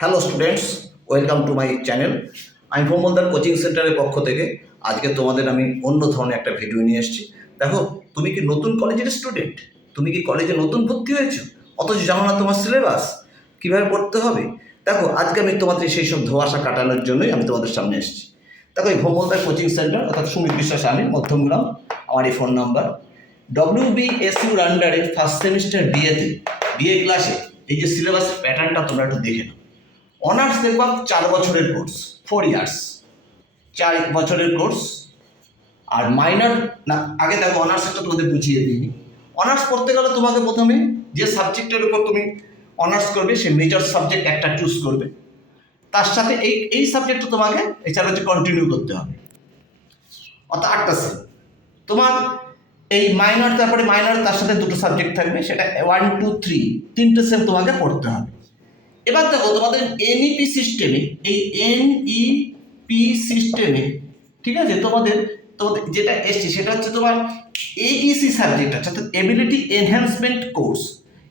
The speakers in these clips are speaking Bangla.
Hello students, welcome to my channel. আমি ভৌমলদার কোচিং সেন্টারের পক্ষ থেকে আজকে তোমাদের আমি অন্য ধরনের একটা ভিডিও নিয়ে এসেছি। দেখো, তুমি কি নতুন কলেজের স্টুডেন্ট? তুমি কি কলেজে নতুন ভর্তি হয়েছো, অথচ জানো না তোমার সিলেবাস কীভাবে পড়তে হবে? দেখো, আজকে আমি তোমাদের সেই সব ধোঁয়াশা কাটানোর জন্যই আমি তোমাদের সামনে এসেছি। দেখো, এই ভৌমলদার কোচিং সেন্টার অর্থাৎ সুমিত বিশ্বাস, আমি মধ্যমগ্রাম, আমার এই ফোন নাম্বার। WBSUর আন্ডারে ফার্স্ট সেমিস্টার বিএ ক্লাসে এই যে সিলেবাস প্যাটার্নটা তোমরা একটু দেখে নাও। অনার্স দেখবা 4 বছরের কোর্স, 4 ইয়ার্স, 4 বছরের কোর্স। আর মাইনর না, আগে দেখো অনার্সটা তোমাদের বুঝিয়ে দিই। অনার্স পড়তে গেলে তোমাকে প্রথমে যে সাবজেক্টের উপর তুমি অনার্স করবে সেই মেজর সাবজেক্ট একটা চুজ করবে, তার সাথে এই সাবজেক্টটা তোমাকে এছাড়া হচ্ছে কন্টিনিউ করতে হবে, অর্থাৎ 8টা সেম। তোমার এই মাইনর, তারপরে মাইনর তার সাথে 2টো সাবজেক্ট থাকবে, সেটা 1, 2, 3 3টে সেম তোমাকে পড়তে হবে। এবার দেখো, তোমাদের এনইপি সিস্টেমে, এই এনইপি সিস্টেমে, ঠিক আছে, তোমাদের যেটা এসছে সেটা হচ্ছে তোমার এইসি সাবজেক্ট আছে, অর্থাৎ এবিলিটি এনহ্যান্সমেন্ট কোর্স।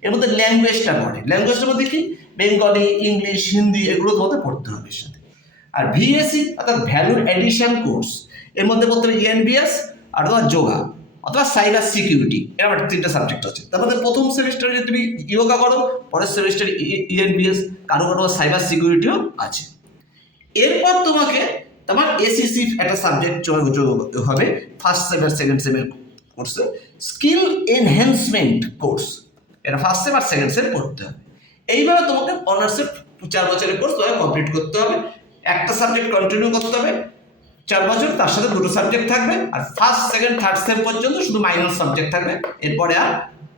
এর মধ্যে ল্যাঙ্গুয়েজটা পড়ে, ল্যাঙ্গুয়েজটার মধ্যে কি বেঙ্গলি, ইংলিশ, হিন্দি, এগুলো তোমাদের পড়তে হবে এর সাথে। আর ভিএসসি অর্থাৎ ভ্যালুর এডিশন কোর্স, এর মধ্যে পড়তে হবে ENVS আর তোমার যোগা অথবা সাইবার সিকিউরিটি। এরকম 3টে সাবজেক্ট আছে। তারপরে প্রথম সেমিস্টারে যদি তুমি যোগা করো, পরের সেমিস্টারে ENVS, কারো সাইবার সিকিউরিটিও আছে। এরপর তোমার এসিসি একটা সাবজেক্ট হবে ফার্স্ট সেমের সেকেন্ড সেমের কোর্সে, স্কিল এনহ্যান্সমেন্ট কোর্স। এটা ফার্স্ট সেম আর সেকেন্ড সেম পড়তে হবে। এইভাবে তোমাকে অনার্সের 4 বছরের কোর্স তোমাকে কমপ্লিট করতে হবে। একটা সাবজেক্ট কন্টিনিউ করতে হবে 4 বছর, তার সাথে 2টো সাবজেক্ট থাকবে। আর ফার্স্ট, সেকেন্ড, থার্ড সেম পর্যন্ত শুধু মাইনর সাবজেক্ট থাকবে, এরপরে আর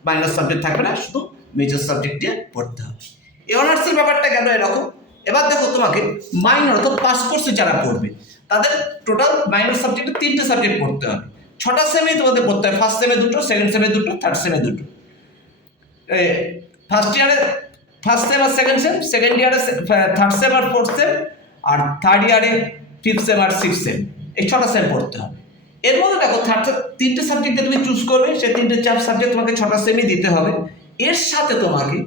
মাইনর সাবজেক্ট থাকবে না, শুধু মেজর সাবজেক্ট দিয়ে পড়তে হবে। এই অনার্সের ব্যাপারটা গেল এরকম। এবার দেখো, তোমাকে মাইনর অর্থাৎ পাস কোর্সে যারা পড়বে তাদের টোটাল মাইনর সাবজেক্টে 3টে সাবজেক্ট পড়তে হবে। 6টা সেমেই তোমাদের পড়তে হবে। ফার্স্ট সেমে 2টো, সেকেন্ড সেমে 2টো, থার্ড সেমে 2টো। ফার্স্ট ইয়ারে ফার্স্ট সেম আর সেকেন্ড সেম, সেকেন্ড ইয়ারে থার্ড সেম আর ফোর্থ সেম, আর থার্ড ইয়ারে ফিফথ সেম আর সিক্স সেম। এই 6টা সেম পড়তে হবে। এর মধ্যে দেখো, 3টে সাবজেক্টে তুমি চুজ করবে, সেই 3টে সাবজেক্ট তোমাকে 6টা সেমই দিতে হবে। এর সাথে তোমাকে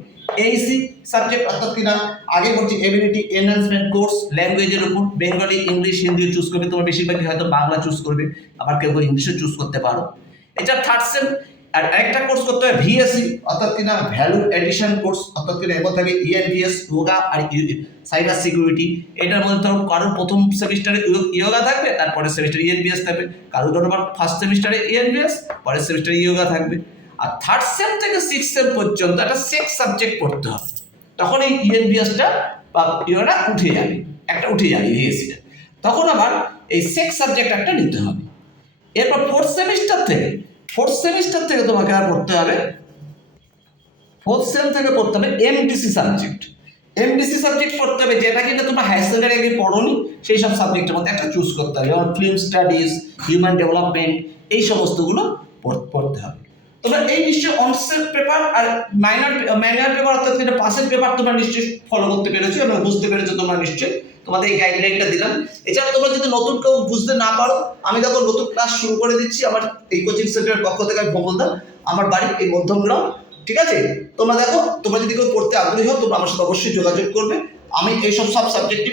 এইসি সাবজেক্ট অর্থাৎ কিনা আগে বলছি এবিলিটি এনহ্যান্সমেন্ট কোর্স, ল্যাঙ্গুয়েজের উপর বেঙ্গলি, ইংলিশ, হিন্দি চুজ করবে। তোমার বেশিরভাগই হয়তো বাংলা চুজ করবে, আবার কেউ ইংলিশও চুজ করতে পারো। এটা থার্ড সেম। আর একটা কোর্স করতে হবে ভিএসসি অর্থাৎ কিনা ভ্যালু এডিশন কোর্স, অর্থাৎ কিনা এর মধ্যে থাকবে ENVS, যোগা আর সাইবার সিকিউরিটি। এটার মধ্যে ধরো কারোর প্রথম সেমিস্টারে যোগা থাকবে, তারপরে সেমিস্টারে ENVS থাকবে। কারোর ফার্স্ট সেমিস্টারে ENVS, পরের সেমিস্টারে যোগা থাকবে। আর থার্ড সেম থেকে সিক্স সেম পর্যন্ত একটা সেক্স সাবজেক্ট পড়তে হবে। তখন এই ENVSটা বা যোগাটা উঠে যাবে, একটা উঠে যাবে ভিএসসিটা। তখন আবার এই সেক্স সাবজেক্ট একটা নিতে হবে। এরপর ফোর্থ সেমিস্টার থেকে তোমাকে আর পড়তে হবে, ফোর্থ সেম থেকে পড়তে হবে এমডিসি সাবজেক্ট। এমডিসি সাবজেক্ট পড়তে হবে, যেটা কিন্তু তোমরা হায়ার সেকেন্ডারি আগে পড়োনি, সেই সব সাবজেক্টের মধ্যে একটা চুজ করতে হবে। যেমন ফিল্ম স্টাডিজ, হিউম্যান ডেভেলপমেন্ট, এই সমস্তগুলো পড়তে হবে। তোমরা এই নিশ্চয়ই অনার্সের পেপার আর মাইনর পেপার অর্থাৎ পাসের পেপার তোমরা নিশ্চয়ই ফলো করতে পেরেছো এবং বুঝতে পেরেছো তোমরা নিশ্চয়ই। তোমাদের এই গাইডলাইনটা দিলাম। এছাড়া তোমরা যদি নতুন কেউ বুঝতে না পারো, আমি দেখো নতুন ক্লাস শুরু করে দিচ্ছি আমার এই কোচিং সেন্টারের পক্ষ থেকে। আমি ভৌমলদার, আমার বাড়ি এই মধ্যমগ্রাম, ঠিক আছে? তোমরা দেখো, তোমরা যদি কেউ পড়তে আগ্রহী হও, তোমরা আমার সাথে অবশ্যই যোগাযোগ করবে। আমি এইসব সব সাবজেক্টিভ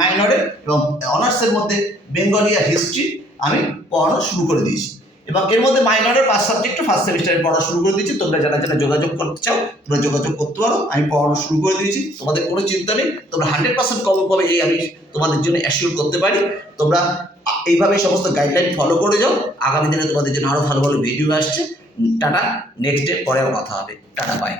মাইনরের এবং অনার্সের মধ্যে বেঙ্গলি আর হিস্ট্রি আমি পড়ানো শুরু করে দিয়েছি। এবং এর মধ্যে মাইনরের 5 সাবজেক্ট ফার্স্ট সেমিস্টারে পড়া শুরু করে দিয়েছি। তোমরা যারা যোগাযোগ করতে চাও, তোমরা যোগাযোগ করতে পারো। আমি পড়ানো শুরু করে দিয়েছি, তোমাদের কোনো চিন্তা নেই। তোমরা 100% কমন পাবে, এই আমি তোমাদের জন্য অ্যাসিওর করতে পারি। তোমরা এইভাবে সমস্ত গাইডলাইন ফলো করে যাও। আগামী দিনে তোমাদের জন্য আরও ভালো ভালো ভিডিও আসছে। টাটা, নেক্সট ডে পরেও কথা হবে। Tata, by.